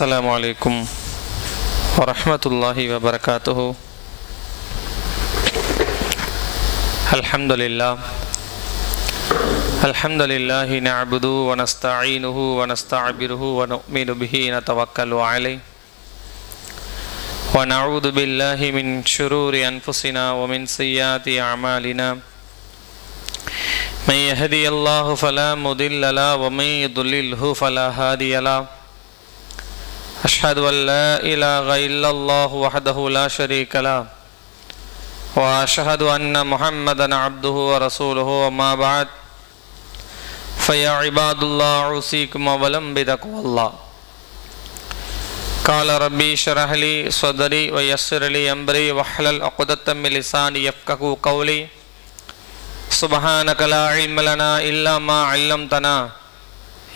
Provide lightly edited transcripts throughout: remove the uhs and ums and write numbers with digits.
السلام عليكم ورحمة الله وبركاته. الحمد لله نعبده ونستعينه ونستعبره ونؤمن به نتوكل عليه ونعوذ بالله من شرور أنفسنا ومن سيئات أعمالنا. من يهدي الله فلا مضل له ومن يضلله فلا هادي له. أشهد أن لا إله إلا الله وحده لا شريك له وأشهد أن محمدا عبده ورسوله. وما بعد فيا عباد الله أوصيكم أولا بتقوى الله. قال ربي اشرح لي صدري ويسر لي أمري واحلل عقدة من لساني يفقهوا قولي. سبحانك لا علم لنا إلا ما علمتنا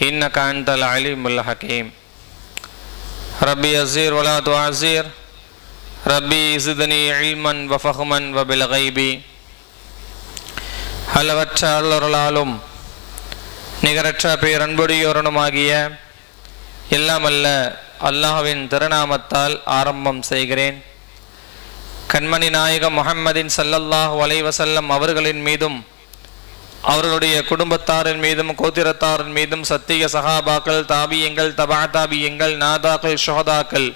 إنك أنت العليم الحكيم. ربي يزير ولا تعزير ربي زدني علما وفهما وبالغيب. அளவற்ற அருளாலும் நிகரற்ற பேரன்புடையோருமாகிய எல்லாம் அல்ல அல்லாஹ்வின் திருநாமத்தால் ஆரம்பம் செய்கிறேன். கண்மணி நாயகம் முஹம்மதின் ஸல்லல்லாஹு அலைஹி வஸல்லம் அவர்களின் மீதும் அவர்களுடைய குடும்பத்தாரின் மீதும் கோத்திரத்தாரின் மீதும் சத்திய சஹாபாக்கள் தாபியங்கள் தபா தாபியங்கள் நாதாக்கள் ஷுஹதாக்கள்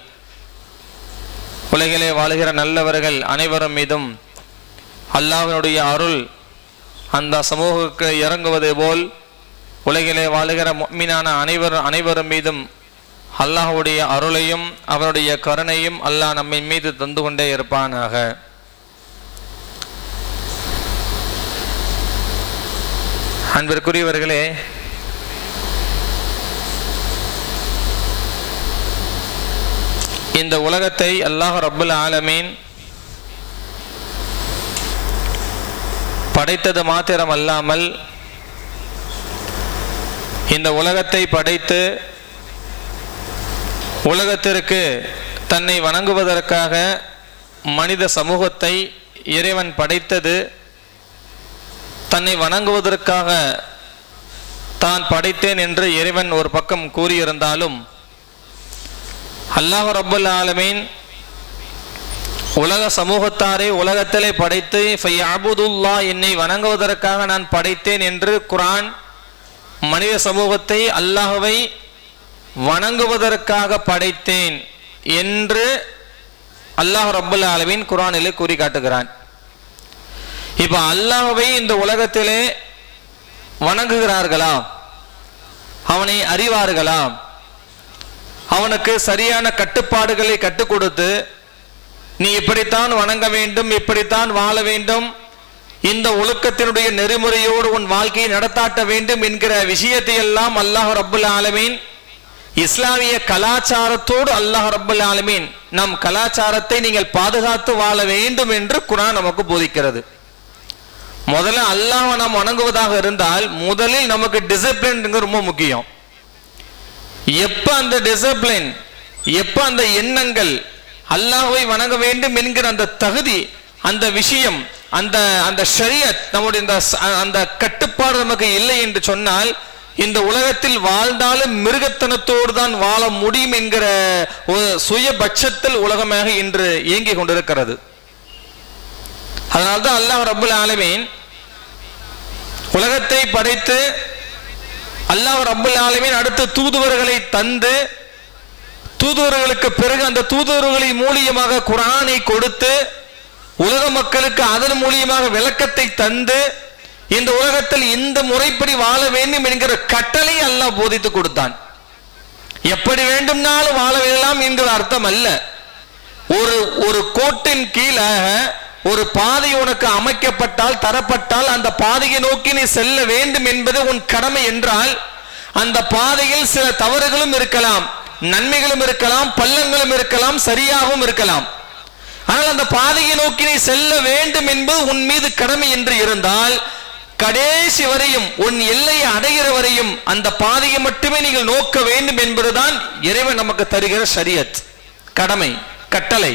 உலகிலே வாழுகிற நல்லவர்கள் அனைவரும் மீதும் அல்லாஹ்வினுடைய அருள் அந்த சமூகத்துக்கு இறங்குவது போல் உலகிலே வாழுகிற முஃமினான அனைவரும் மீதும் அல்லாஹ்வுடைய அருளையும் அவருடைய கருணையும் அல்லாஹ் நம்மை மீது தந்து கொண்டே இருப்பானாக. அன்பிற்குரியவர்களே, இந்த உலகத்தை அல்லாஹ் ரப்புல் ஆலமீன் படைத்தது மாத்திரம் அல்லாமல் இந்த உலகத்தை படைத்து உலகத்திற்கு தன்னை வணங்குவதற்காக மனித சமூகத்தை இறைவன் படைத்தது தன்னை வணங்குவதற்காக தான் படைத்தேன் என்று இறைவன் ஒரு பக்கம் கூறியிருந்தாலும் அல்லாஹ் ரப்புல் ஆலமீன் உலக சமூகத்தாரை உலகத்திலே படைத்து ஃபயஅபுதுல்லாஹ் என்னை வணங்குவதற்காக நான் படைத்தேன் என்று குர்ஆன் மனித சமூகத்தை அல்லாஹ்வை வணங்குவதற்காக படைத்தேன் என்று அல்லாஹ் ரப்புல் ஆலமீன் குர்ஆனிலே கூறி காட்டுகிறான். இப்ப அல்லாஹ்வை இந்த உலகத்திலே வணங்குகிறார்களா? அவனை அறிவார்களா? அவனுக்கு சரியான கட்டுப்பாடுகளை கற்றுக் கொடுத்து நீ இப்படித்தான் வணங்க வேண்டும், இப்படித்தான் வாழ வேண்டும், இந்த ஒழுக்கத்தினுடைய நெறிமுறையோடு உன் வாழ்க்கையை நடத்தாட்ட வேண்டும் என்கிற விஷயத்தை எல்லாம் அல்லாஹ் ரப்புல் ஆலமீன் இஸ்லாமிய கலாச்சாரத்தோடு அல்லாஹ் ரப்புல் ஆலமீன் நம் கலாச்சாரத்தை நீங்கள் பாதுகாத்து வாழ வேண்டும் என்று குர்ஆன் நமக்கு போதிக்கிறது. முதல்ல அல்லாஹ்வை நாம் வணங்குவதாக இருந்தால் முதலில் நமக்கு டிசிப்ளின் ரொம்ப முக்கியம். எப்ப அந்த டிசிப்ளின், எப்ப அந்த எண்ணங்கள் அல்லாஹ்வை வணங்க வேண்டும் என்கிற அந்த தகுதி, அந்த விஷயம், அந்த ஷரியத், நம்முடைய அந்த கட்டுப்பாடு நமக்கு இல்லை என்று சொன்னால் இந்த உலகத்தில் வாழ்ந்தாலும் மிருகத்தனத்தோடு தான் வாழ முடியும் என்கிற ஒரு சுயபட்சத்தில் உலகமாக இன்று இயங்கிக் கொண்டிருக்கிறது. அதனால்தான் அல்லாஹ் ரப்புல் ஆலமீன் உலகத்தை படைத்து அல்லாஹ் ரப்புல் ஆலமீன் அடுத்து தூதுவர்களை தந்து தூதுவர்களுக்கு பிறகு அந்த தூதுவர்களின் மூலியமாக குர்ஆனை கொடுத்து உலக மக்களுக்கு அதன் மூலியமாக விளக்கத்தை தந்து இந்த உலகத்தில் இந்த முறைப்படி வாழ வேண்டும் என்கிற கட்டளை அல்லாஹ் போதித்து கொடுத்தான். எப்படி வேண்டும்னாலும் வாழ வேண்டாம் என்கிற அர்த்தம் அல்ல. ஒரு கோட்டின் கீழாக ஒரு பாதை உனக்கு அமைக்கப்பட்டால் தரப்பட்டால் அந்த பாதையை நோக்கி நீ செல்ல வேண்டும் என்பது உன் கடமை என்றால் அந்த பாதையில் சில தவறுகளும் இருக்கலாம், நன்மைகளும் இருக்கலாம், பள்ளங்களும் இருக்கலாம், சரியாகவும் இருக்கலாம். ஆனால் அந்த பாதையை நோக்கி நீ செல்ல வேண்டும் என்பது உன் மீது கடமை என்று இருந்தால் கடைசி வரையும் உன் எல்லையை அடைகிற வரையும் அந்த பாதையை மட்டுமே நீங்கள் நோக்க வேண்டும் என்பதுதான் இறைவன் நமக்கு தருகிற ஷரியத், கடமை, கட்டளை.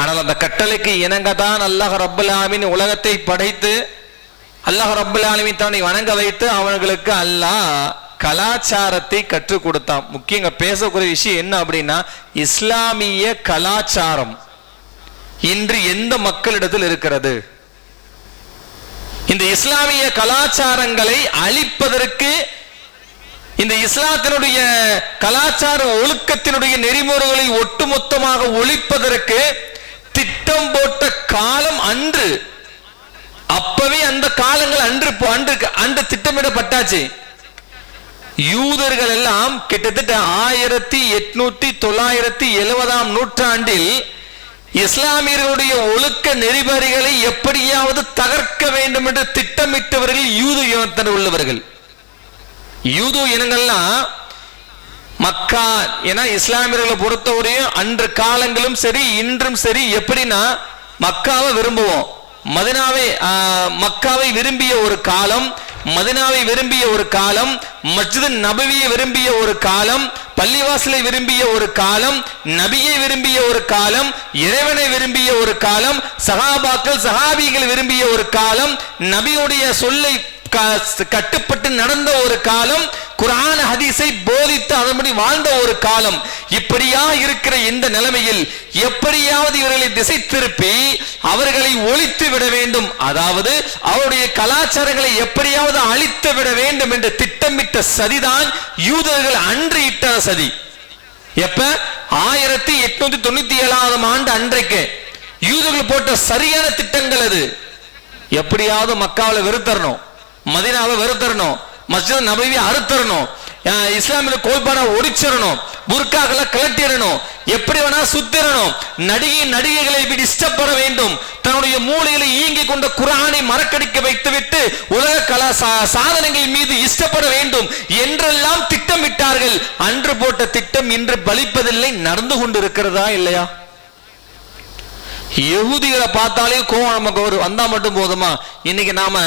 ஆனால் அந்த கட்டளைக்கு இணங்கதான் அல்லாஹ் ரப்புல் ஆலமீன் உலகத்தை படைத்து அல்லாஹ் ரப்புல் ஆலமீன் தன்னை வணங்க வைத்து அவர்களுக்கு அல்லாஹ் கலாச்சாரத்தை கற்றுக் கொடுத்தான். முக்கியங்க பேசக்கூடிய விஷயம் என்ன அப்படின்னா, இஸ்லாமிய கலாச்சாரம் இன்று எந்த மக்களிடத்தில் இருக்கிறது? இந்த இஸ்லாமிய கலாச்சாரங்களை அழிப்பதற்கு, இந்த இஸ்லாத்தினுடைய கலாச்சார ஒழுக்கத்தினுடைய நெறிமுறைகளை ஒட்டுமொத்தமாக ஒழிப்பதற்கு திட்டம் போட்ட காலம் அன்று. அப்பவே அந்த காலங்கள் அன்று திட்டமிடப்பட்டாச்சு. யூதர்கள் எல்லாம் கிட்டத்தட்ட 1870 நூற்றாண்டில் இஸ்லாமியர்களுடைய ஒழுக்க நெறிமுறைகளை எப்படியாவது தகர்க்க வேண்டும் என்று திட்டமிட்டவர்கள் யூத இனத்தினர் உள்ளவர்கள். யூத இனங்கள்லாம் மக்கா, ஏன்னா இஸ்லாமியர்களை பொறுத்தவரையும் அன்று காலங்களும் சரி இன்றும் சரி எப்படின்னா, மக்காவை விரும்புவோம், மக்காவை விரும்பிய ஒரு காலம், மதினாவை விரும்பிய ஒரு காலம், மஸ்ஜித் நபவியை விரும்பிய ஒரு காலம், பள்ளிவாசலை விரும்பிய ஒரு காலம், நபியை விரும்பிய ஒரு காலம், இறைவனை விரும்பிய ஒரு காலம், சஹாபாக்கள் சஹாபிகள் விரும்பிய ஒரு காலம், நபியுடைய சொல்லை கட்டுப்பட்டு நடந்த ஒரு காலம், குர்ஆன் ஹதீஸை போதித்து அதன்படி வாழ்ந்த ஒரு காலம். இப்படியா இருக்கிற இந்த நிலைமையில் எப்படியாவது இவர்களை திசை திருப்பி அவர்களை ஒழித்து விட வேண்டும், அதாவது அவருடைய கலாச்சாரங்களை எப்படியாவது அழித்து விட வேண்டும் என்று திட்டமிட்ட சதிதான் யூதர்கள் அன்று இட்ட சதி. எப்ப 1897 அன்றைக்கு யூதர்கள் போட்ட சரியான திட்டங்கள் அது. எப்படியாவது மக்காவில் வெறுத்தரணும், மதீனாவை வெறுத்தரணும், மஸ்ஜித் நபவி அறுத்தரணும், இஸ்லாமிய கோட்பாடை ஒடிச்சிடணும், புர்காக்களை கலட்டிடணும், எப்படி வேணா சுத்திரணும், நடிகைகளை டிஸ்டர்ப் பண்ண வேண்டும், தன்னுடைய மூளைகளை ஈங்கி கொண்ட குர்ஆனை மறக்கடிக்க வைத்துவிட்டு உலக கலா சாதனைகள் மீது இஷ்டப்பட வேண்டும் என்றெல்லாம் திட்டமிட்டார்கள். அன்று போட்ட திட்டம் இன்று பலிப்பதில்லை, நடந்து கொண்டிருக்கிறதா இல்லையா? யஹூதிகளை பார்த்தாலே கோவம் நமக்கு வந்தா மட்டும் போதுமா? இன்னைக்கு நாம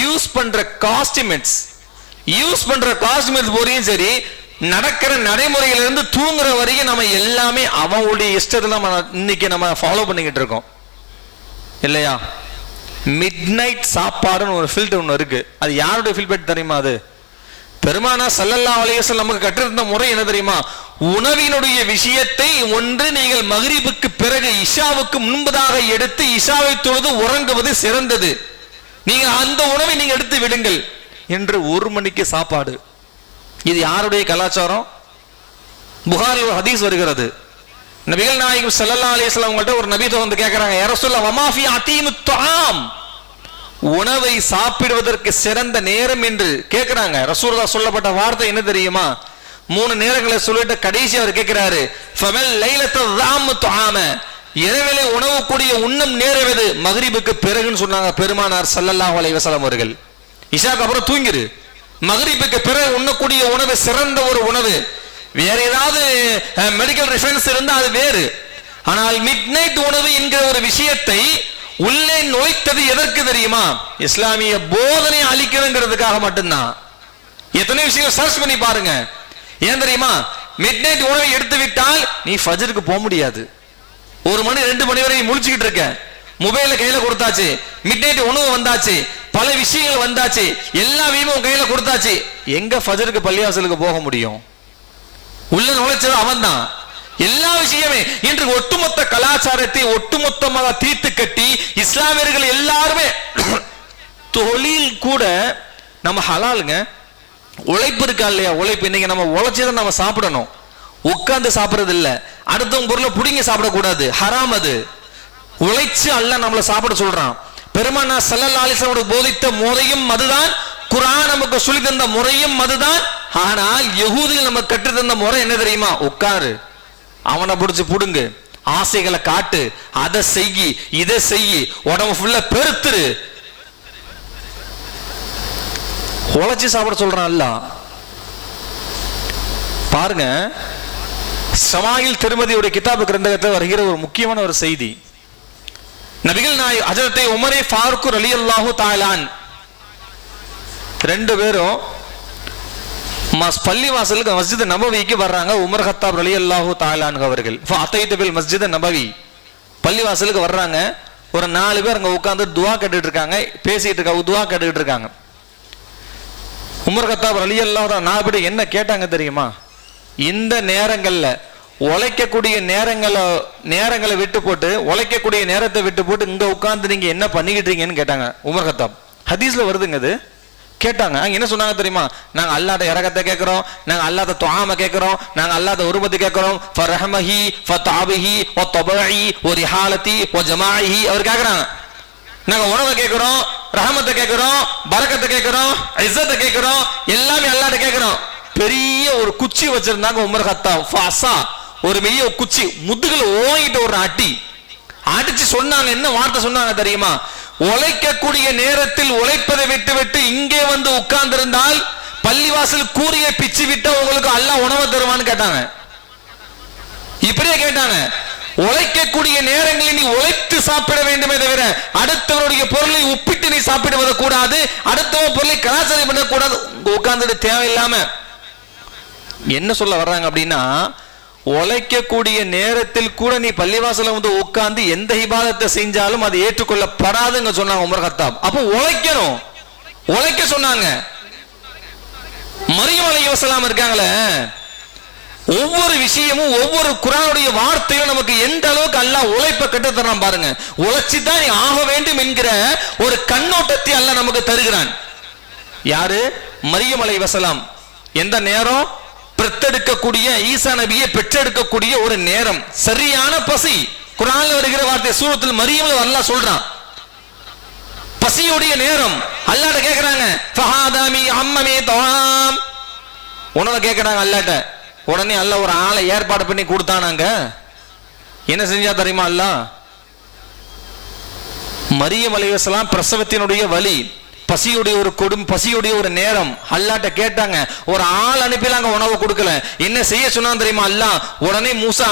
யூஸ் பண்ற காஸ்டியூம்ஸ் போறையும் சரி, நடக்கிற நடைமுறையிலிருந்து தூங்குற வரைக்கும் நம்ம எல்லாமே அவங்களுடைய இஷ்டத்துல இன்னைக்கு நம்ம ஃபாலோ பண்ணிக்கிட்டு இருக்கோம் இல்லையா? மிட் நைட் சாப்பாடுன்னு ஒரு ஃபில்டர் ஒன்று இருக்கு. அது யாருடைய ஃபில்டர் தெரியுமா? அது பெருமானார் ஸல்லல்லாஹு அலைஹி வஸல்லம் நமக்கு கற்றிருந்த முறை என்ன தெரியுமா? உணவினுடைய விஷயத்தை ஒன்று நீங்கள் மக்ரிபுக்கு பிறகு இஷாவுக்கு முன்பதாக எடுத்து இஷாவை தொழுது உறங்குவது சிறந்தது, நீங்க அந்த உணவை நீங்க எடுத்து விடுங்கள் என்று 1 மணிக்கு சாப்பாடு. இது யாருடைய கலாச்சாரம்? புகாரில் ஒரு ஹதீஸ் வருகிறது. நபிகள் நாயகம் ஸல்லல்லாஹு அலைஹி வஸல்லம் அவங்கள்ட்ட ஒரு நபி வந்து கேட்கிறாங்க, யா ரசூலல்லாஹ் வமா ஃபீ அதீமுத் துஆம், உணவை சாப்பிடுவதற்கு சிறந்த நேரம் என்று கேட்கிறாங்க. ரசூலுல்லாஹ் சொல்லப்பட்ட வார்த்தை என்ன தெரியுமா? 3 நேரங்களை சொல்லிட்டு கடைசி அவர் கேட்கிறாரு, ஃபமல் லைலத்து ஸாமு துஆம, இரவிலே உணவு கூடிய உண்ணும் நேரம் எது? மக்ரிபுக்கு பிறகுன்னு சொன்னாங்க பெருமானார் ஸல்லல்லாஹு அலைஹி வஸல்லம் அவர்கள். இஷாக்கு அப்புறம் தூங்கிரு, மக்ரிபுக்கு பிறகு உண்ணக்கூடிய உணவு சிறந்த ஒரு உணவு. வேற ஏதாவது மெடிக்கல் ரெஃபரன்ஸ் இருந்தா அது வேறு. ஆனால் மிட் நைட் உணவு என்கிற ஒரு விஷயத்தை உள்ளே நுழைத்தது எதற்கு தெரியுமா? இஸ்லாமிய போதனை அளிக்கிறதுக்காக மட்டும்தான். எத்தனை விஷயம் சர்ச் பண்ணி பாருங்க. ஏன் தெரியுமா? மிட் நைட் உணவை எடுத்து விட்டால் நீ ஃபஜ்ருக்கு போக முடியாது. 1 மணி 2 மணி வரை முழிச்சுக்கிட்டு இருக்க, மொபைல கையில கொடுத்தாச்சு, மிட் நைட் உணவு வந்தாச்சு, பல விஷயங்கள் வந்தாச்சு, எல்லா வீமும் கையில கொடுத்தாச்சு, எங்க ஃபஜ்ருக்கு பள்ளிவாசலுக்கு போக முடியும்? உள்ள நுழைச்சது அவன் தான். எல்லா விஷயமே இன்று ஒட்டுமொத்த கலாச்சாரத்தை ஒட்டுமொத்தமாக தீர்த்து கட்டி இஸ்லாமியர்கள் எல்லாருமே தொழில் கூட நம்ம ஹலாலுங்க, உழைப்பு இருக்கா இல்லையா? உழைப்பு இன்னைக்கு நம்ம உழைச்சதை நம்ம சாப்பிடணும், உட்கார்ந்து சாப்பிடுறது இல்ல, அடுத்தவங்க பொருளை புடிங்க சாப்பிடக்கூடாது, ஹராம் அது. உழைச்சு அல்லாஹ் நம்மளை சாப்பிட சொல்றான். பெருமானார் ஸல்லல்லாஹு அலைஹி வஸல்லம் போதித்த முறையும் அதுதான், குர்ஆன் நமக்கு சொல்லி தந்த முறையும் அதுதான். ஆனால் யஹூதிகள் நமக்கு கற்று தந்த முறை என்ன தெரியுமா? உட்காரு, அவனை பிடிச்சு புடுங்கு, ஆசைகளை காட்டு, அதை செய்யி இதை செய்யி, உடம்பு ஃபுல்லா பெருத்துரு, உழைச்சி சாப்பிட சொல்றான் அல்லாஹ். பாருங்க, ஷமாயில் திருமதியுடைய கிதாபு கிரந்தகத்தில் வருகிற ஒரு முக்கியமான ஒரு செய்தி. நபிகள் நாயகம் ஹஜ்ரத் உமர் ஃபாரூக் ரலியல்லாஹு தஆலா 2 பேரும் பள்ளிவாசலுக்கு மஸ்ஜித் நபவிக்கு வர்றாங்க. உமர் கத்தாப் ரலியல்லாஹு தஆலா அவர்கள் ஃபஅதைது பில் மஸ்ஜித் நபவி, பள்ளிவாசலுக்கு வர்றாங்க. ஒரு 4 பேர் அங்க உட்கார்ந்து துஆ கேட்டுட்டு இருக்காங்க, பேசிட்டு இருக்காங்க, துஆ கேட்டுட்டு இருக்காங்க. உமர் கத்தாப் ரலியல்லாஹு அன்ஹு நான் இப்படி என்ன கேட்டாங்க தெரியுமா? இந்த நேரங்கள்ல உழைக்கக்கூடிய நேரங்களை விட்டு போட்டு, உழைக்கக்கூடிய நேரத்தை விட்டு போட்டு இங்க உட்கார்ந்து நீங்க என்ன பண்ணிக்கிட்டீங்கன்னு கேட்டாங்க உமர் கத்தாப். ஹதீஸ்ல வருதுங்க அது. கேட்டாங்க, என்ன சொன்னாங்க தெரியுமா? நாங்க அல்லாஹ்ட இரக்கத்தை கேட்கிறோம், நாங்க அல்லாஹ்ட துஆம கேட்கிறோம், நாங்க அல்லாஹ்ட உருபத்தை கேட்கிறோம். ஃபரஹமஹி ஃபதாபிஹி வதபஇ வரிஹாலதி வஜமாஇஹி. அவர் கேக்குறாங்க, நாங்க உணவை கேட்கிறோம், ரஹமத்தை கேட்கிறோம், பரக்கத்தை கேட்கிறோம், இஸ்ஸத்தை கேட்கிறோம், எல்லாமே அல்லாஹ்ட்ட கேட்கிறோம். பெரிய ஒரு குச்சி வச்சிருந்தாங்க உமர் கத்தாப். ஃபஸா, ஒரு பெரிய குச்சி முதுகுல ஓங்கிட்டு ஒரு அடிச்சு சொன்னாங்க. என்ன வார்த்தை சொன்னாங்க தெரியுமா? உழைக்கக்கூடிய நேரத்தில் உழைப்பதை விட்டு விட்டு இங்கே வந்து உட்கார்ந்து இருந்தால் பள்ளிவாசல் கூறிய பிச்சு விட்டா உங்களுக்கு அல்லாஹ் உணவு தருவான்னு கேட்டாங்க. இப்படியே கேட்டாங்க. உழைக்கக்கூடிய நேரங்களில் நீ உழைத்து சாப்பிட வேண்டுமே தவிர அடுத்தவருடைய பொருளை உப்பிட்டு நீ சாப்பிடுவது கூடாது, அடுத்தவன் பொருளை கலாச்சாரம் பண்ணக்கூடாது. உட்கார்ந்துட்டு தேவையில்லாம என்ன சொல்ல வர்றாங்க அப்படின்னா, உழைக்கக்கூடிய நேரத்தில் கூட நீ பள்ளிவாசல வந்து உட்கார்ந்து எந்த இபாதத்தை செஞ்சாலும் அது ஏற்றுக்கொள்ளப்படாதுன்னு சொன்னாங்க உமர் கத்தாப். அப்போ உழைக்கணும், உழைக்க சொன்னாங்க. மரியம் அலைஹிஸ்ஸலாம் இருக்காங்களே, ஒவ்வொரு விஷயமும் ஒவ்வொரு குர்ஆனுடைய வார்த்தையும் நமக்கு எந்த அளவுக்கு அல்லாஹ் உழைப்பை கற்றுத்தரான் பாருங்க. உழைச்சுதான் நீ ஆக வேண்டும் என்கிற ஒரு கண்ணோட்டத்தை அல்லாஹ் நமக்கு தருகிறான். யாரு? மரியம் அலைஹிஸ்ஸலாம். எந்த நேரம்? பெற்றெடுக்கக்கூடிய ஈசா நபியை பெற்றெடுக்கக்கூடிய ஒரு நேரம். சரியான பசி. குர்ஆன்ல வருகிற வார்த்தை சூரத்துல் மரியம்ல அல்லாஹ் சொல்றான், பசியுடைய நேரம். அல்லாஹ்ட்ட கேக்குறாங்க, ஃபஹாதாமி அம்மமி தவாம். உணவை கேக்குறாங்க அல்லாஹ்ட்ட. உடனே அல்லாஹ் ஒரு ஆளை ஏற்பாடு பண்ணி கொடுத்தானாங்க. என்ன செஞ்சா தெரியுமா அல்லாஹ்? மரியம் அலைஹிஸ்ஸலாம் பிரசவத்தினுடைய வலி, பசியுடைய ஒரு பசியுடைய ஒரு நேரம். அல்லாஹ்ட்ட கேட்டாங்க, ஒரு ஆள் அனுப்பிலாங்க உணவு கொடுக்கல. என்ன செய்ய சொன்னா தெரியுமா அல்லாஹ்? உடனே மூசா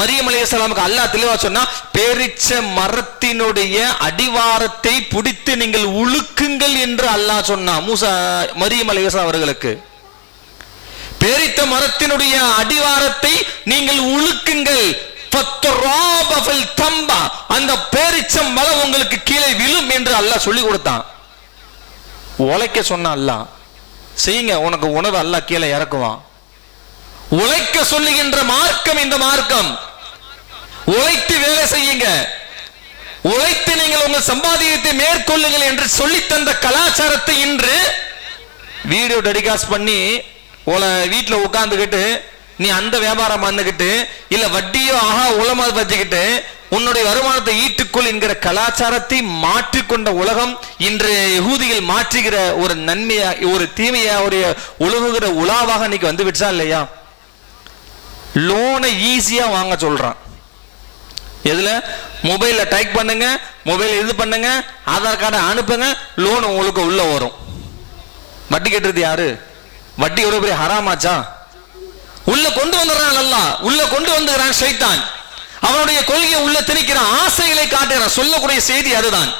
மரியம் அலைஹிஸ்ஸலாமுக்கு அல்லாஹ் தெளிவா சொன்னா, பேரிச்ச மரத்தினுடைய அடிவாரத்தை பிடித்து நீங்கள் உழுக்குங்கள் என்று அல்லாஹ் சொன்னா மூசா மரியம் அலைஹிஸ்ஸலாம் அவர்களுக்கு. பேரித்த மரத்தினுடைய அடிவாரத்தை நீங்கள் உழுக்குங்கள், அந்த பேரிச்சம் மரம் உங்களுக்கு கீழே விழும் என்று அல்லாஹ் சொல்லி கொடுத்தான். உழைக்க சொன்ன அல்லாஹ், செய்யுங்க, உனக்கு உணவு அல்லாஹ் கீழே இறக்குவான். உழைக்க சொல்லுகின்ற மார்க்கம் இந்த மார்க்கம். உழைத்து வேலை செய்யுங்க, உழைத்து நீங்கள் உங்கள் சம்பாதியத்தை மேற்கொள்ளுங்கள் என்று சொல்லி தந்த கலாச்சாரத்தை இன்று வீடியோ டெடிகாஸ்ட் பண்ணி வீட்டுல உட்கார்ந்துகிட்டு நீ அந்த வியாபாரம் பண்ணிக்கிட்டு இல்ல வட்டியோ ஆஹா உலமா வச்சுக்கிட்டு உன்னுடைய வருமானத்தை ஈட்டுக்கொள் என்கிற கலாச்சாரத்தை மாற்றிக்கொண்ட உலகம் இன்று யகூதிகள் மாற்றுகிற ஒரு நன்மையா ஒரு தீமையா ஒரு உலகுகிற உலாவாக இன்னைக்கு வந்து விட்டா இல்லையா? லோனை ஈஸியா வாங்க சொல்றான். எதுல? மொபைல்ல டைப் பண்ணுங்க, மொபைல் இது பண்ணுங்க, ஆதார் கார்டை அனுப்புங்க, லோன் உங்களுக்கு உள்ள வரும். வட்டி கட்டுறது யாரு? வட்டி எவ்வளவு பெரிய ஹராமாச்சா? உள்ள கொண்டு வந்துடுறான் அல்லாஹ், உள்ள கொண்டு வந்துகிறான் ஷைத்தான். அவனுடைய கொள்கையை உள்ள திணிக்கிறான், ஆசைகளை காட்டுகிறான். சொல்லக்கூடிய செய்தி அதுதான்.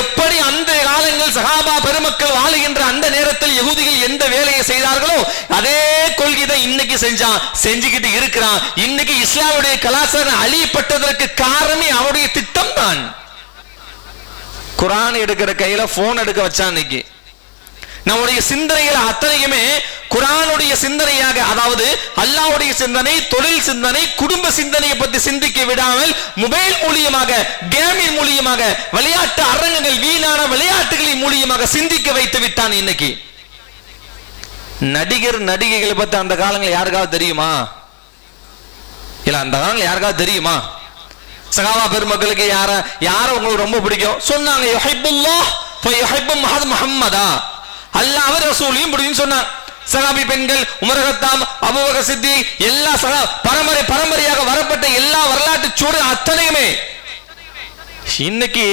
எப்படி அந்த காலங்கள் சஹாபா பெருமக்கள் வாழுகின்ற அந்த நேரத்தில் யகூதிகள் எந்த வேலையை செய்தார்களோ அதே கொள்கை இன்னைக்கு செஞ்சுக்கிட்டு இருக்கிறான். இன்னைக்கு இஸ்லாமுடைய கலாச்சாரம் அழியப்பட்டதற்கு காரணமே அவருடைய திட்டம் தான். குர்ஆன் எடுக்கிற கையில போன் எடுக்க வச்சான். இன்னைக்கு நம்முடைய சிந்தனைகள் அத்தனையுமே குர்ஆனுடைய சிந்தனையாக, அதாவது அல்லாஹ்வுடைய சிந்தனை, தொழில் சிந்தனை, குடும்ப சிந்தனையை பற்றி சிந்திக்க விடாமல் மொபைல் மூலியமாக, கேமிங் மூலியமாக, விளையாட்டு அரங்கங்கள், வீணான விளையாட்டுகளின் மூலியமாக சிந்திக்க வைத்து விட்டான். இன்னைக்கு நடிகர் நடிகைகளை பத்தி அந்த காலங்கள் யாருக்காவது தெரியுமா? இல்ல அந்த காலங்கள் யாருக்காவது தெரியுமா? சஹாபா பெருமக்களுக்கு யார உங்களுக்கு ரொம்ப பிடிக்கும் சொன்னாங்க? யுஹிப்புல்லாஹ் ஃப யுஹிப்பு முஹம்மதா. அல்லாஹ் அவர் ரசூலையும் பிடிக்கும்னு சொன்னாங்க. சஹாபி பெண்கள், உமர் கத்தாப், அபூபக்கர் சித்திக், எல்லா பரம்பரையாக வரப்பட்ட எல்லா வரலாற்று சூழ அத்தனையுமே இன்னைக்கு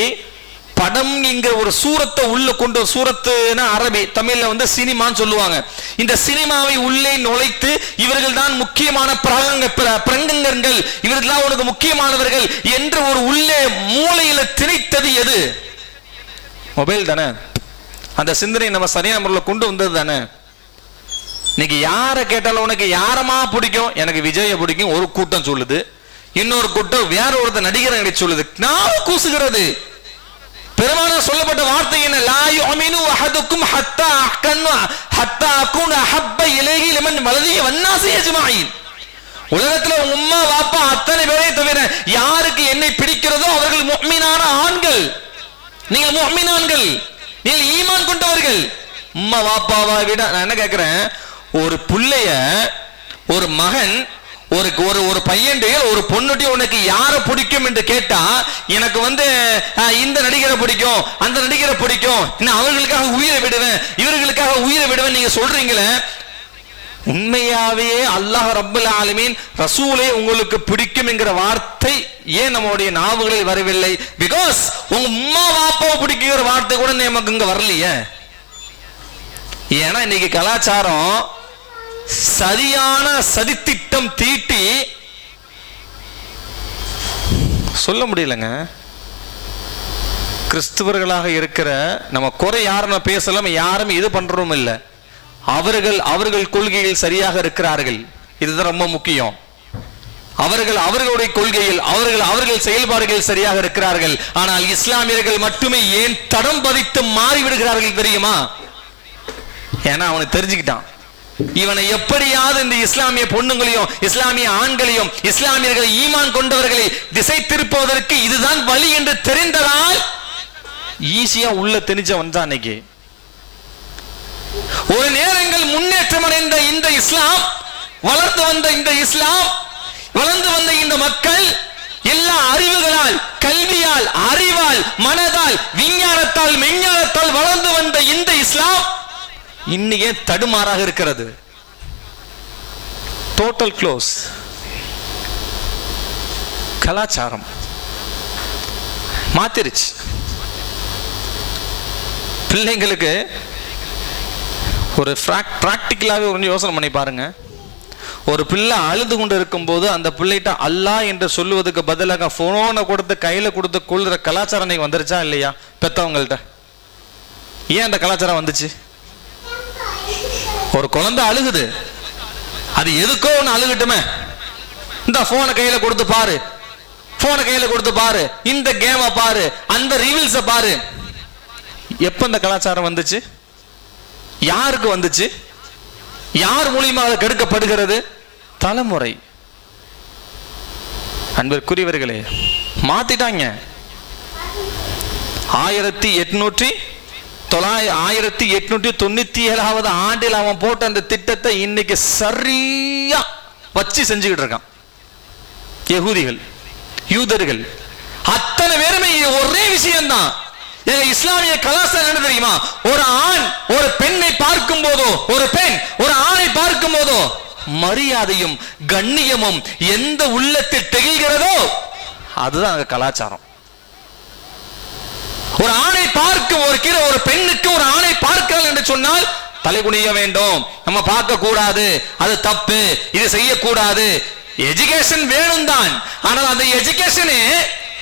படம் என்கிற ஒரு சூரத்தை உள்ள கொண்டு, சூரத்துனா அரபி, தமிழ்ல வந்து சினிமான்னு சொல்லுவாங்க. இந்த சினிமாவை உள்ளே நுழைத்து இவர்கள் தான் முக்கியமான பிரங்கங்கள், இவர்கள் தான் உனக்கு முக்கியமானவர்கள் என்று ஒரு உள்ளே மூளையில திணித்தது எது? மொபைல் தானே. அந்த சிந்தனை நம்ம சரியான முறையில் கொண்டு வந்தது தானே. இன்னைக்கு யார கேட்டாலும் உனக்கு யாரமா பிடிக்கும்? எனக்கு விஜய பிடிக்கும் ஒரு கூட்டம் சொல்லுது, இன்னொரு கூட்டம் வேற ஒருத்த நடிகரை சொல்லுது. நான் கூசுகிறது பெருமானார் சொல்லப்பட்ட வார்த்தை என்ன? லா யுமினு அஹதுக்கும் ஹத்தா அகுன அஹப்ப இலைஹி லிமன் வலதிஹி வன்னாஸி அஜ்மஈன். உலகத்துல உம்மா வாப்பா அத்தனை பேரை தவிர யாருக்கு என்னை பிடிக்கிறதோ அவர்கள் முஃமினான ஆண்கள். நீங்கள் முஃமினான்கள், நீங்கள் ஈமான் கொண்டவர்கள். உம்மா வாப்பாவை விட நான் என்ன கேட்கிறேன், ஒரு புள்ளைய, ஒரு மகன், ஒரு பையன் ஒரு பொண்ணுடைய உனக்கு யாரை பிடிக்கும் என்று கேட்டா, எனக்கு இந்த நடிகரை பிடிக்கும், அந்த நடிகரை பிடிக்கும், இன்னும் அவர்களுக்காக உயிரை விடுவேன், இவர்களுக்காக உயிரை விடுவேன் நீங்க சொல்றீங்களே, உண்மையாவே அல்லாஹ் ரப்பல் ஆலமீன் ரசூலை உங்களுக்கு பிடிக்கும் என்கிற வார்த்தை ஏன் நம்முடைய நாவுகளில் வரவில்லை? பிகாஸ் உங்க உம்மா வாப்பாவை பிடிக்கிற வார்த்தை கூட நமக்கு இங்க வரலையே. ஏன்னா இன்னைக்கு கலாச்சாரம் சரியான சதித்திட்டம் தீட்டி சொல்ல முடியலங்க. கிறிஸ்துவர்களாக இருக்கிற நம்ம குறை யாரும் பேசலாம், யாரும் இது பண்றோம் இல்லை. அவர்கள் கொள்கையில் சரியாக இருக்கிறார்கள், இதுதான் ரொம்ப முக்கியம். அவர்களுடைய கொள்கையில் அவர்கள் செயல்பாடுகள் சரியாக இருக்கிறார்கள். ஆனால் இஸ்லாமியர்கள் மட்டுமே ஏன் தடம் பதித்து மாறிவிடுகிறார்கள் தெரியுமா? ஏன்னா அவனுக்கு தெரிஞ்சுக்கிட்டான், இவனை எப்படியாவது இந்த இஸ்லாமிய பொண்ணுங்களையும் இஸ்லாமிய ஆண்களையும் இஸ்லாமியர்களை ஈமான் கொண்டவர்களை திசை திருப்புவதற்கு இதுதான் வழி என்று தெரிந்ததால் ஈஸியா உள்ள திணிச்ச வந்தான். அன்னைக்கு ஒரு நேரங்கள் முன்னேற்றம் அடைந்த இந்த இஸ்லாம், வளர்ந்து வந்த இந்த இஸ்லாம், வளர்ந்து வந்த இந்த மக்கள் எல்லா அறிவுகளால், கல்வியால், அறிவால், மனதால், விஞ்ஞானத்தால், மெஞ்ஞானத்தால் வளர்ந்து வந்த இந்த இஸ்லாம் இன்னையே தடுமாறாக இருக்கிறது. Total close. கலாச்சாரம் மாத்திருச்சு. பிள்ளைங்களுக்கு ஒரு பிராக்டிக்கலாவே ஒரு யோசனை பண்ணி பாருங்க. ஒரு பிள்ளை அழுது கொண்டு இருக்கும் போது அந்த பிள்ளைகிட்ட அல்லாஹ் என்று சொல்லுவதுக்கு பதிலாக போனை கொடுத்து கையில கொடுத்து கொள்ளுற கலாச்சாரம் வந்துருச்சா இல்லையா? பெத்தவங்கள்ட்ட ஏன் அந்த கலாச்சாரம் வந்துச்சு? ஒரு குழந்தை அழுகுது, அது எதுக்கோ ஒன்று அழுகட்டுமே, இந்த போனை கையில கொடுத்து பாரு, போனை கையில கொடுத்து பாரு, இந்த கேமை பாரு, அந்த ரீல்ஸ பாரு. எப்ப இந்த கலாச்சாரம் வந்துச்சு? யாருக்கு வந்துச்சு? யார் மூலியமாக அது கெடுக்கப்படுகிறது? தலைமுறை. அன்பிற்குரியவர்களே, மாத்திட்டாங்க. 1897 ஆண்டில் அவன் போட்ட அந்த திட்டத்தை இன்னைக்கு சரியா வச்சு செஞ்சுக்கிட்டு இருக்கான். யகூதிகள், யூதர்கள் அத்தனை பேருமே ஒரே விஷயம்தான். இஸ்லாமிய கலாச்சாரம் என்ன தெரியுமா? ஒரு ஆண் ஒரு பெண்ணை பார்க்கும் போதோ, ஒரு பெண் ஒரு ஆணை பார்க்கும் போதோ மரியாதையும் கண்ணியமும் எந்த உள்ளத்தில் திகழ்கிறதோ அதுதான் அங்க கலாச்சாரம். ஒரு ஆணை பார்க்கும் ஒரு பெண்ணுக்கு ஒரு ஆணை பார்க்கிறாள் என்று சொன்னால் தலைகுனிய வேண்டும், நம்ம பார்க்க கூடாது, அது தப்பு, இது செய்யக்கூடாது. எஜுகேஷன் வேணும் தான், ஆனால் அந்த எஜுகேஷனே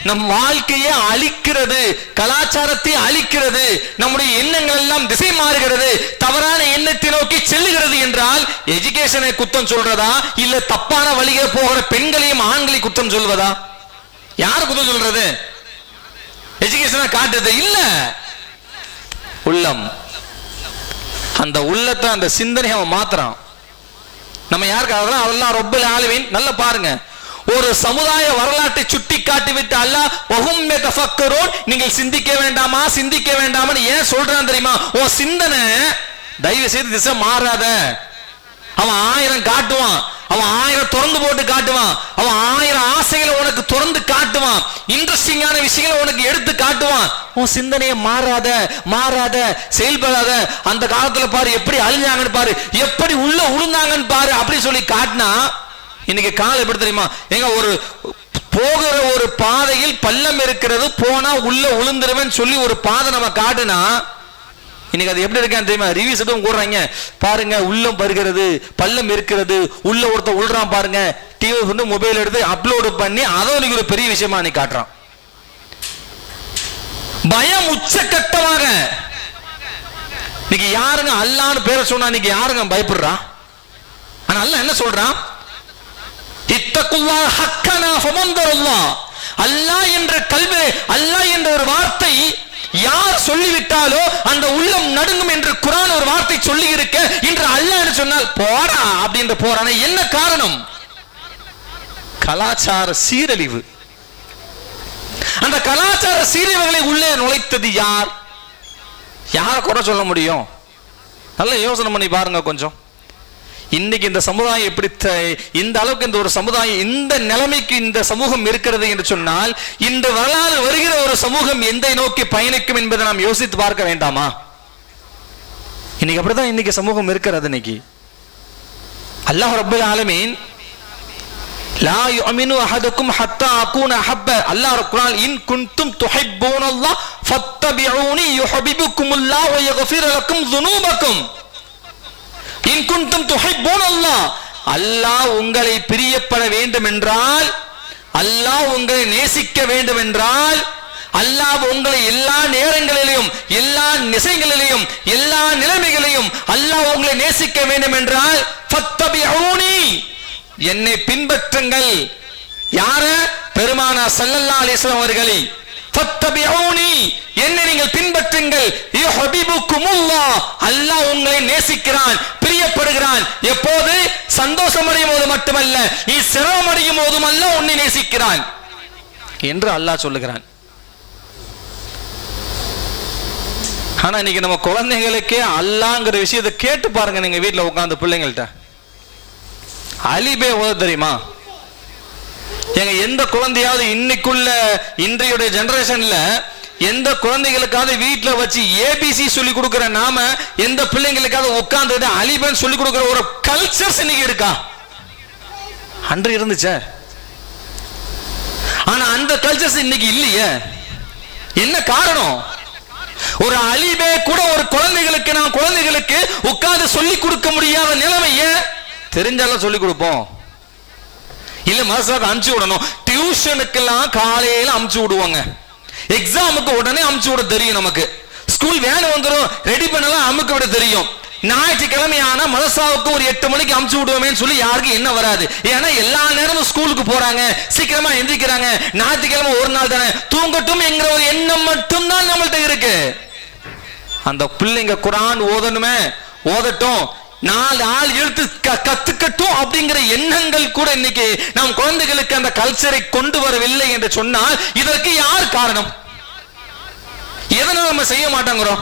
நம் வாழ்க்கையை அழிக்கிறது, கலாச்சாரத்தை அழிக்கிறது, நம்முடைய எண்ணங்கள் எல்லாம் திசை மாறுகிறது, தவறான எண்ணத்தை நோக்கி செல்லுகிறது என்றால் எஜுகேஷனை குற்றம் சொல்றதா இல்ல தப்பான வழியில போகிற பெண்களையும் ஆண்களையும் குற்றம் சொல்வதா? யாரு குற்றம் சொல்றது? எஜுகேஷனை காட்டுறது இல்ல, உள்ளம். அந்த உள்ளத்தை, அந்த சிந்தனை அவன் மாத்துறான். நம்ம யாருக்காக? அல்லாஹ் ரப்பல் ஆலமீன். நல்லா பாருங்க, ஒரு சமுதாய வரலாற்றை சுட்டி காட்டி விட்டு அல்லாஹ் வஹும் யதஃபக்கரூன், நீங்கள் சிந்திக்க வேண்டாமா சிந்திக்க வேண்டாமான்னு ஏன் சொல்றான் தெரியுமா? உன் சிந்தனை தயவு செய்து திசை மாறாத. அவன் 1000 காட்டுவான், அவன் 1000 திறந்து போட்டு காட்டுவான், அவன் 1000 ஆசைகளை உனக்கு திறந்து காட்டுவான், இன்ட்ரெஸ்டிங்கான விஷயங்களை உனக்கு எடுத்து காட்டுவான். உன் சிந்தனையை மாறாத செயல்படாத. அந்த காலத்துல பாரு எப்படி அழிஞ்சாங்கன்னு பாரு, எப்படி உள்ள உளுந்தாங்கன்னு பாரு, அப்படி சொல்லி காட்டினா இன்னைக்கு காலம் எப்படி தெரியுமா? எங்க ஒரு போகிற ஒரு பாதையில் பள்ளம் இருக்கிறது, போனா உள்ள உளுந்துருவேன்னு சொல்லி ஒரு பாதை நம்ம காட்டுனா இன்னைக்கு அது எப்படி இருக்கான்னு தெரியுமா? ரிவ்யூஸ் எதுவும் கூடுறாங்க பாருங்க, உள்ளம் பருகிறது, பள்ளம் இருக்கிறது, உள்ள ஒருத்தர் உள்றான் பாருங்க, டிவி வந்து மொபைல் எடுத்து அப்லோடு பண்ணி அதை இன்னைக்கு ஒரு பெரிய விஷயமா நீ காட்டுறான். பயம் உச்சக்கட்டமாக. இன்னைக்கு யாருங்க அல்லாஹ்னு பேரை சொன்னா இன்னைக்கு யாருங்க பயப்படுறா? ஆனா அல்லாஹ் என்ன சொல்றான்? இத்தகுல்லாஹ் ஹக்கனா ஃபமந்தருல்லாஹ். அல்லாஹ் என்ற கல்வி, அல்லாஹ் என்ற ஒரு வார்த்தை யார் சொல்லிவிட்டாலோ அந்த உள்ளம் நடுங்கும் என்று குர்ஆன் ஒரு வார்த்தை சொல்லி இருக்க, இன்று அல்லாஹ் சொன்னால் போடா அப்படின்ற போறானே, என்ன காரணம்? கலாச்சார சீரழிவு. அந்த கலாச்சார சீரழிவுகளை உள்ளே நுழைத்தது யார்? யாரை குறை சொல்ல முடியும்? நல்ல யோசனை பண்ணி பாருங்க கொஞ்சம். இன்னைக்கு இந்த சமுதாயம் எப்படி இந்த அளவுக்கு இந்த ஒரு சமுதாயம் இந்த நிலைமைக்கு இந்த சமூகம் இருக்கிறது என்று சொன்னால், இந்த வரலாறு வருகிற ஒரு சமூகம் எந்த நோக்கி பயணிக்கும் என்பதை நாம் யோசித்து பார்க்க வேண்டாமா? இன்னைக்கு அப்படிதான் இன்னைக்கு சமூகம் இருக்கிறது. இன்னைக்கு அல்லாஹ் ரப்பல் ஆலமீன் லா யுமினு அஹதுக்கும் ஹத்தா அகூன ஹப்ப, அல்லாஹ் குர்ஆன் இன் குன்தும் துஹிப்பூனல்லாஹ் ஃபத்தபிஊனி யுஹிப்புக்குமுல்லாஹ் வ யக்ஃபிர் லக்கும் ذுனூபக்கும். இன் குன்தும் துஹிப்பூனல்லாஹ், அல்லாஹ் உங்களை பிரியப்பட வேண்டும் என்றால், அல்லாஹ் உங்களை நேசிக்க வேண்டும் என்றால், அல்லாஹ் உங்களை எல்லா நேரங்களிலும் எல்லா திசைகளிலும் எல்லா நிலைமைகளிலும் அல்லாஹ் உங்களை நேசிக்க வேண்டும் என்றால் ஃபத்தபிஊனி, என்னை பின்பற்றுங்கள். யார? பெருமானா ஸல்லல்லாஹு அலைஹி வஸல்லம் அவர்களை. ஃபத்தபிஊனி, என்னை நீங்கள் பின்பற்றுங்கள். யுஹிப்புக்குமுல்லாஹ், அல்லாஹ் உங்களை நேசிக்கிறான், பிரியப்படுகிறான். எப்போது? சந்தோஷம் அடையும் போது மட்டுமல்ல, நீ சிரமம் அடையும் போதும் அல்லாஹ் உன்னை நேசிக்கிறான் என்று அல்லாஹ் சொல்லுகிறான். ஆனா இன்னைக்கு நம்ம குழந்தைகளுக்கே அல்லாஹ்ங்கிற விஷயத்தை கேட்டு பாருங்க. நீங்க வீட்டுல உட்கார்ந்து பிள்ளைங்கள்ட்ட அலிபே ஓத தெரியுமா? எங்க எந்த குழந்தையாவது இன்னைக்குள்ள இன்றைய ஜெனரேஷன்ல எந்த குழந்தைகளுக்காவது வீட்டுல வச்சு ஏபிசி சொல்லி கொடுக்கிற நாம எந்த பிள்ளைங்களுக்காவது உட்கார்ந்து அலிபேன்னு சொல்லி கொடுக்கிற ஒரு கல்ச்சர்ஸ் இன்னைக்கு இருக்கா? அன்று இருந்துச்சே, ஆனா அந்த கல்ச்சர்ஸ் இன்னைக்கு இல்லையே. என்ன காரணம்? ஒரு அலிபே கூட ஒரு குழந்தைகளுக்கு நாம் குழந்தைகளுக்கு உட்கார்ந்து சொல்லி கொடுக்க முடியாத நிலைமைய தெரிஞ்சாலும் சொல்லி கொடுப்போம். இல்ல மாசாக்கு அனுப்பிச்சு விடணும். டியூஷனுக்கெல்லாம் காலையில அனுப்பிச்சு விடுவாங்க, எக்ஸாமுக்கு உடனே அனுப்பிச்சு விட தெரியும். நமக்கு ஸ்கூல் வேலை வந்துடும், ரெடி பண்ணலாம், அமுக்க விட தெரியும். ஞாயிற்றுக்கிழமை ஆனா மதரசாவுக்கு ஒரு 8 மணிக்கு அனுப்பிச்சு விடுவோமேன்னு சொல்லி யாருக்கும் என்ன வராது. ஏன்னா எல்லா நேரமும் ஸ்கூலுக்கு போறாங்க, சீக்கிரமா எந்திரிக்கிறாங்க. ஞாயிற்றுக்கிழமை ஒரு நாள் தானே, தூங்கட்டும் என்கிற ஒரு எண்ணம் மட்டும்தான் நம்மள்ட்ட இருக்கு. அந்த பிள்ளைங்க குர்ஆன் ஓதணுமே, ஓதட்டும், 4 ஆள் எழுத்து கத்துக்கட்டும் அப்படிங்கிற எண்ணங்கள் கூட இன்னைக்கு நம் குழந்தைகளுக்கு அந்த கல்ச்சரை கொண்டு வரவில்லை என்று சொன்னால் இதற்கு யார் காரணம்? எதனால நம்ம செய்ய மாட்டோங்கிறோம்?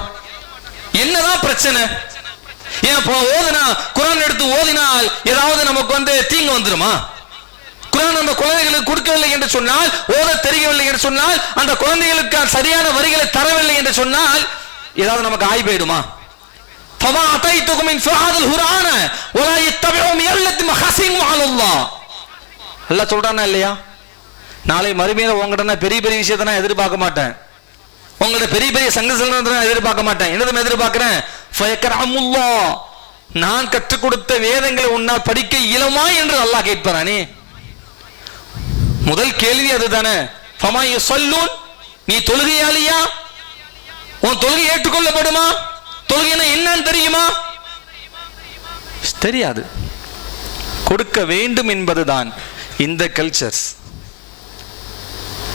என்னதான் பிரச்சனை? ஏன் ஓதுனா குர்ஆன் எடுத்து ஓதினால் ஏதாவது நமக்கு தீங்கு வந்துருமா? குர்ஆன் நம்ம குழந்தைகளுக்கு கொடுக்கவில்லை என்று சொன்னால், ஓத தெரியவில்லை என்று சொன்னால், அந்த குழந்தைகளுக்கு சரியான வரிகளை தரவில்லை என்று சொன்னால் ஏதாவது நமக்கு ஆய் போயிடுமா? ஃபமா அதைதுகும் மின் ஃபஹாதில் குர்ஆன வலா யத்தபிஉ மில்லத மஹசின் அலல்லாஹ். அல்லாஹ் சொல்றானா இல்லையா? நாளை மறுமையில உங்ககிட்ட பெரிய பெரிய விஷயத்தை நான் எதிர்பார்க்க மாட்டேன், உங்கள்ட்ட பெரிய பெரிய சங்கசலத்தை நான் எதிர்பார்க்க மாட்டேன். என்னதும் எதிர்பார்க்கிறேன், ஃபயக்ரஹமுல்லாஹ், நான் கற்றுக் கொடுத்த வேதங்களை உன்னால் படிக்க இயலுமா என்று அல்லாஹ் கேட்பானே. முதல் கேள்வி அதுதானே. ஃபமா யுஸல்லூன், நீ தொழுகையாளியா? உன் தொழுகை ஏற்றுக்கொள்ளப்படுமா? தொழுகைனா என்னன்னு தெரியுமா? தெரியாது. கொடுக்க வேண்டும் என்பதுதான் இந்த கல்ச்சர்ஸ்.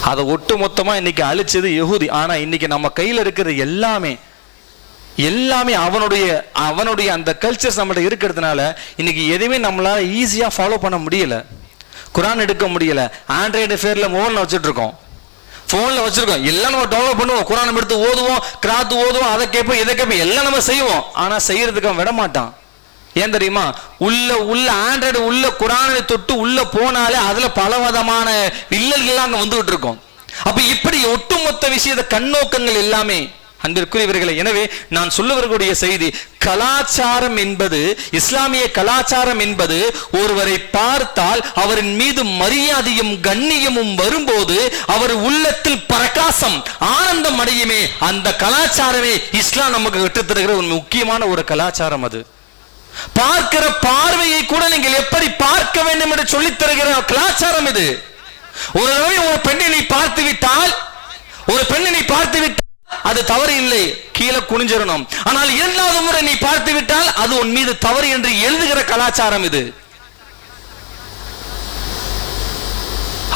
அதை ஒட்டு மொத்தமா இன்னைக்கு அழிச்சது யஹூதி. ஆனா இன்னைக்கு நம்ம கையில இருக்கிற எல்லாமே அவனுடைய அந்த கல்ச்சர்ஸ் நம்மகிட்ட இருக்கிறதுனால இன்னைக்கு எதுவுமே நம்மளால ஈஸியா ஃபாலோ பண்ண முடியல. குர்ஆன் எடுக்க முடியல. ஆண்ட்ராய்டு ஃபேர்ல மொபைல்ல வச்சுட்டு இருக்கோம், போன்ல வச்சிருக்கோம், எல்லாம் நம்ம டவுன்லோட் பண்ணுவோம், குர்ஆன் எடுத்து ஓதுவோம், கிராத் ஓதுவோம், அதை கேட்போம், இதை கேட்போம், எல்லாம் நம்ம செய்வோம். ஆனா செய்யறதுக்கு அவன் விட மாட்டான். ஏன் தெரியுமா? உள்ள ஆண்ட்ராய்டு உள்ள குர்ஆனை தொட்டு உள்ள போனாலே அதுல பல விதமான இல்லல்கள் அங்க வந்துகிட்டு இருக்கும். அப்ப இப்படி ஒட்டுமொத்த விஷயத்த கண்ணோக்கங்கள் எல்லாமே அன்பிற்குரியவர்களே. எனவே நான் சொல்லவர்களுடைய செய்தி, கலாச்சாரம் என்பது, இஸ்லாமிய கலாச்சாரம் என்பது, ஒருவரை பார்த்தால் அவரின் மீது மரியாதையும் கண்ணியமும் வரும்போது அவர் உள்ளத்தில் பிரகாசம் ஆனந்தம் அடையுமே, அந்த கலாச்சாரமே இஸ்லாம் நமக்கு கற்றுத்தருகிற ஒரு முக்கியமான ஒரு கலாச்சாரம். அது பார்க்கிற பார்வையை கூட நீங்கள் எப்படி பார்க்க வேண்டும் என்று சொல்லித் தருகிற கலாச்சாரம் இது. ஒரு தடவை ஒரு பெண்ணை நீ பார்த்து விட்டால் அது தவறு இல்லை, கீழே குனிஞ்சிடணும். ஆனால் 2வது முறை நீ பார்த்து விட்டால் அது உன் மீது தவறு என்று எழுதுகிற கலாச்சாரம் இது.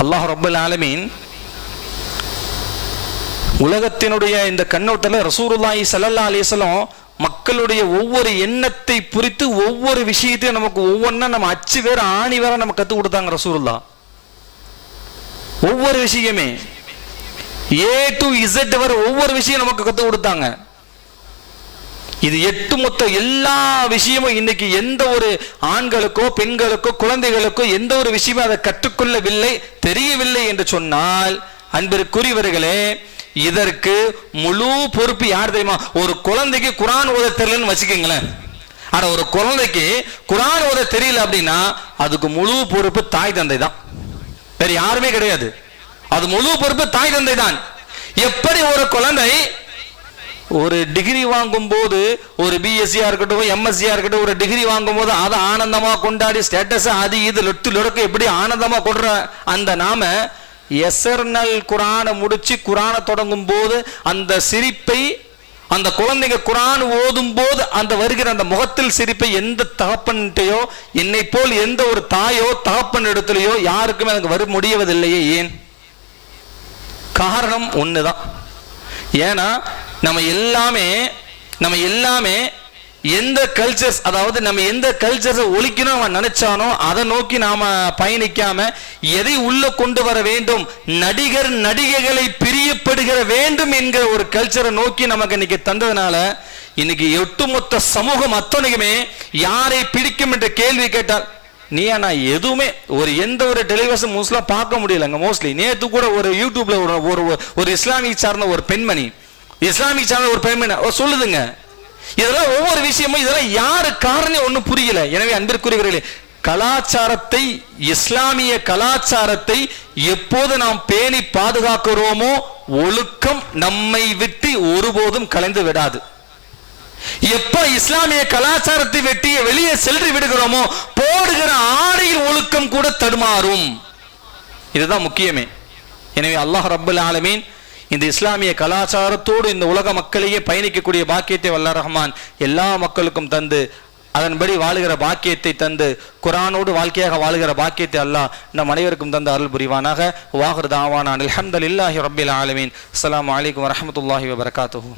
அல்லாஹ் ரப்பல் ஆலமீன் உலகத்தினுடைய இந்த கண்ணோட்டத்தில் ரசூலுல்லாஹி ஸல்லல்லாஹு அலைஹி வஸல்லம் மக்களுடைய ஒவ்வொரு எண்ணத்தை குறித்து ஒவ்வொரு விஷயத்தையும் நமக்கு ஒவ்வொன்றா நம்ம அச்சு வேற ஆணி வேற நம்ம கற்றுக் கொடுத்தாங்க ரசூலுல்லாஹ். ஒவ்வொரு விஷயமே A to Z வரை ஒவ்வொரு விஷயம் நமக்கு கற்றுக் கொடுத்தாங்க. இது எட்டு மொத்த எல்லா விஷயமும் இன்னைக்கு எந்த ஒரு ஆண்களுக்கோ பெண்களுக்கோ குழந்தைகளுக்கோ எந்த ஒரு விஷயமும் அதை கற்றுக்கொள்ளவில்லை, தெரியவில்லை என்று சொன்னால் அன்பிற்குரியவர்களே, இதற்கு முழு பொறுப்பு யார் தெரியுமா? ஒரு குழந்தைக்கு குர்ஆன் ஓத தெரியலன்னு வச்சுக்கீங்களேன். ஆனா ஒரு குழந்தைக்கு குர்ஆன் ஓத தெரியல அப்படின்னா அதுக்கு முழு பொறுப்பு தாய் தந்தை தான், வேற யாருமே கிடையாது. அது முழு பொறுப்பு தாய் தந்தை தான். எப்படி ஒரு குழந்தை ஒரு டிகிரி வாங்கும் போது, ஒரு பிஎஸ்சியா இருக்கட்டும் எம்எஸ்சியா இருக்கட்டும், ஒரு டிகிரி வாங்கும் போது அதை ஆனந்தமா கொண்டாடி ஸ்டேட்டஸ் அது இது லொட்டு லொடக்கு எப்படி ஆனந்தமா கொடுற அந்த நாம எஸ்எர்னல் குர்ஆனை முடிச்சு குர்ஆனை தொடங்கும் போது அந்த சிரிப்பை, அந்த குழந்தைங்க குர்ஆன் ஓதும் போது அந்த வருகிற அந்த முகத்தில் சிரிப்பை எந்த தகப்பன்கிட்டயோ என்னை போல் எந்த ஒரு தாயோ தகப்பன் இடத்துலையோ யாருக்குமே எனக்கு வர முடியவதில்லையே. ஏன்? காரணம் ஒண்ணுதான். ஏன்னா நம்ம எல்லாமே எந்த கல்ச்சர்ஸ், அதாவது நம்ம எந்த கல்ச்சர்ஸை ஒழிக்கணும் அவன் நினைச்சானோ அதை நோக்கி நாம பயணிக்காம எதை உள்ள கொண்டு வர வேண்டும், நடிகர் நடிகைகளை பிரியப்படுகிற வேண்டும் என்கிற ஒரு கல்ச்சரை நோக்கி நமக்கு இன்னைக்கு தந்ததுனால இன்னைக்கு ஒட்டுமொத்த சமூகம் அத்தனைக்குமே யாரை பிடிக்கும் என்ற கேள்வி கேட்டால் நான் எதுவுமே எந்த ஒரு டெலிவிஷன் மோஸ்ட்லா பார்க்க முடியலங்க. மோஸ்ட்லி நேற்று கூட ஒரு யூடியூப்ல ஒரு இஸ்லாமிக் சார்ந்த ஒரு பெண்மணி சொல்லுதுங்க, இதெல்லாம் ஒவ்வொரு விஷயமும் இதெல்லாம் யாரு காரணம் ஒன்றும் புரியல. எனவே அன்பிற்குரியவர்களே, கலாச்சாரத்தை, இஸ்லாமிய கலாச்சாரத்தை எப்போது நாம் பேணி பாதுகாக்கிறோமோ ஒழுக்கம் நம்மை விட்டு ஒருபோதும் கலைந்து விடாது. எப்ப இஸ்லாமிய கலாச்சாரத்தை வெட்டி வெளியே சென்று விடுகிறோமோ போடுகிற ஆடையின் ஒழுக்கம் கூட தடுமாறும். இதுதான் முக்கியமே. எனவே அல்லாஹ் ரப்பல் ஆலமீன் இந்த இஸ்லாமிய கலாச்சாரத்தோடு இந்த உலக மக்களையே பயணிக்கக்கூடிய பாக்கியத்தை வல்லாஹ் ரஹ்மான் எல்லா மக்களுக்கும் தந்து, அதன்படி வாழுகிற பாக்கியத்தை தந்து, குர்ஆனோடு வாழ்க்கையாக வாழுகிற பாக்கியத்தை அல்லாஹ் நம் அனைவருக்கும் தந்து அருள் புரிவானாக. வாஹிர் தாவானா அல்ஹம்துலில்லாஹி ரப்பில் ஆலமீன். அஸ்ஸலாமு அலைக்கும் வரஹ்மத்துல்லாஹி வபரகாத்துஹு.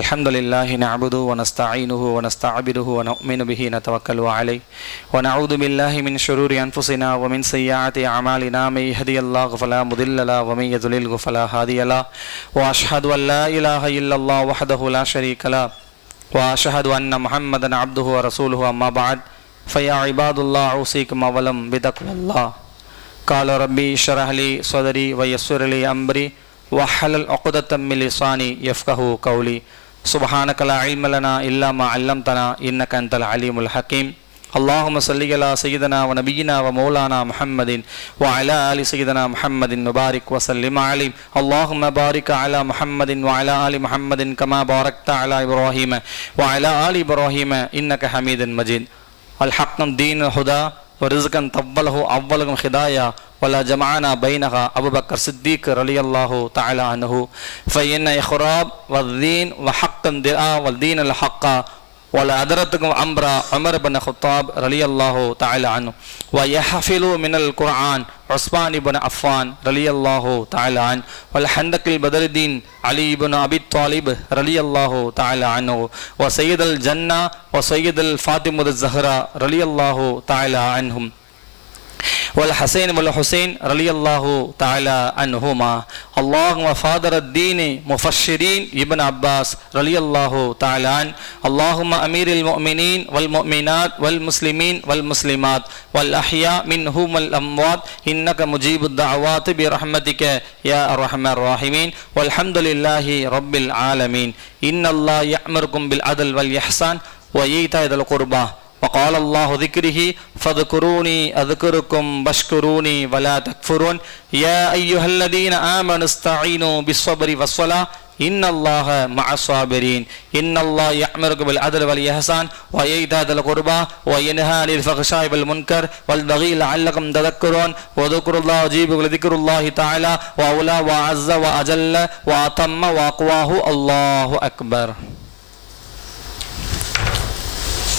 الحمد لله نعبده ونستعينه ونستعبده ونؤمن به نتوكل عليه ونعوذ بالله من شرور أنفسنا ومن سيئات أعمالنا من يهدي الله فلا مضل له ومن يضلل فلا هادي له وأشهد أن لا إله إلا الله وحده لا شريك له وأشهد أن محمدا عبده ورسوله أما بعد فيا عباد الله أوصيكم أولا بتقوى الله قال ربي اشرح لي صدري ويسر لي أمري وحلل عقدة من لساني يفقهوا قولي سبحانك لا علم لنا إلا ما علمتنا إنك أنت العليم الحكيم اللهم صل على سيدنا ونبينا ومولانا محمد وعلى آل سيدنا محمد وبارك وسلم عليه اللهم بارك على محمد وعلى آل محمد كما باركت على إبراهيم وعلى آل إبراهيم إنك حميد مجيد الحق دين الهدى ورزقا طوله أولكم خدايا ولا جمعنا بينها أبو بكر الصديق رضي الله تعالى عنه فإن إخراب والدين وحقا دعاء والدين الحق ولا أدرتكم أمر عمر بن الخطاب رضي الله تعالى عنه ويحفظ من القرآن عثمان بن عفان رضي الله تعالى عنه والحندق البدر الدين علي بن أبي طالب رضي الله تعالى عنه وسيد الجنة وسيد الفاطمة الزهراء رضي الله تعالى عنهم والحسين والحسين رضي الله تعالى عنهما اللهم فاضل الدين مفسرين ابن عباس رضي الله تعالى عنه اللهم أمير المؤمنين والمؤمنات والمسلمين والمسلمات والأحياء منهم والأموات إنك مجيب الدعوات برحمتك يا أرحم الراحمين والحمد لله رب العالمين إن الله يأمركم بالعدل والإحسان وإيتاء ذي القربى وقال الله ذكره فاذكروني أذكركم واشكروني ولا تكفرون يا أيها الذين آمنوا استعينوا بالصبر والصلاة إن الله مع الصابرين إن الله يأمركم بالعدل والإحسان وإيتاء ذي القربى وينهى عن الفحشاء والمنكر والبغي لعلكم تذكرون وذكروا الله يجيبكم لذكر الله تعالى وأولى وأعز وأجل وأتم وأقواه الله أكبر.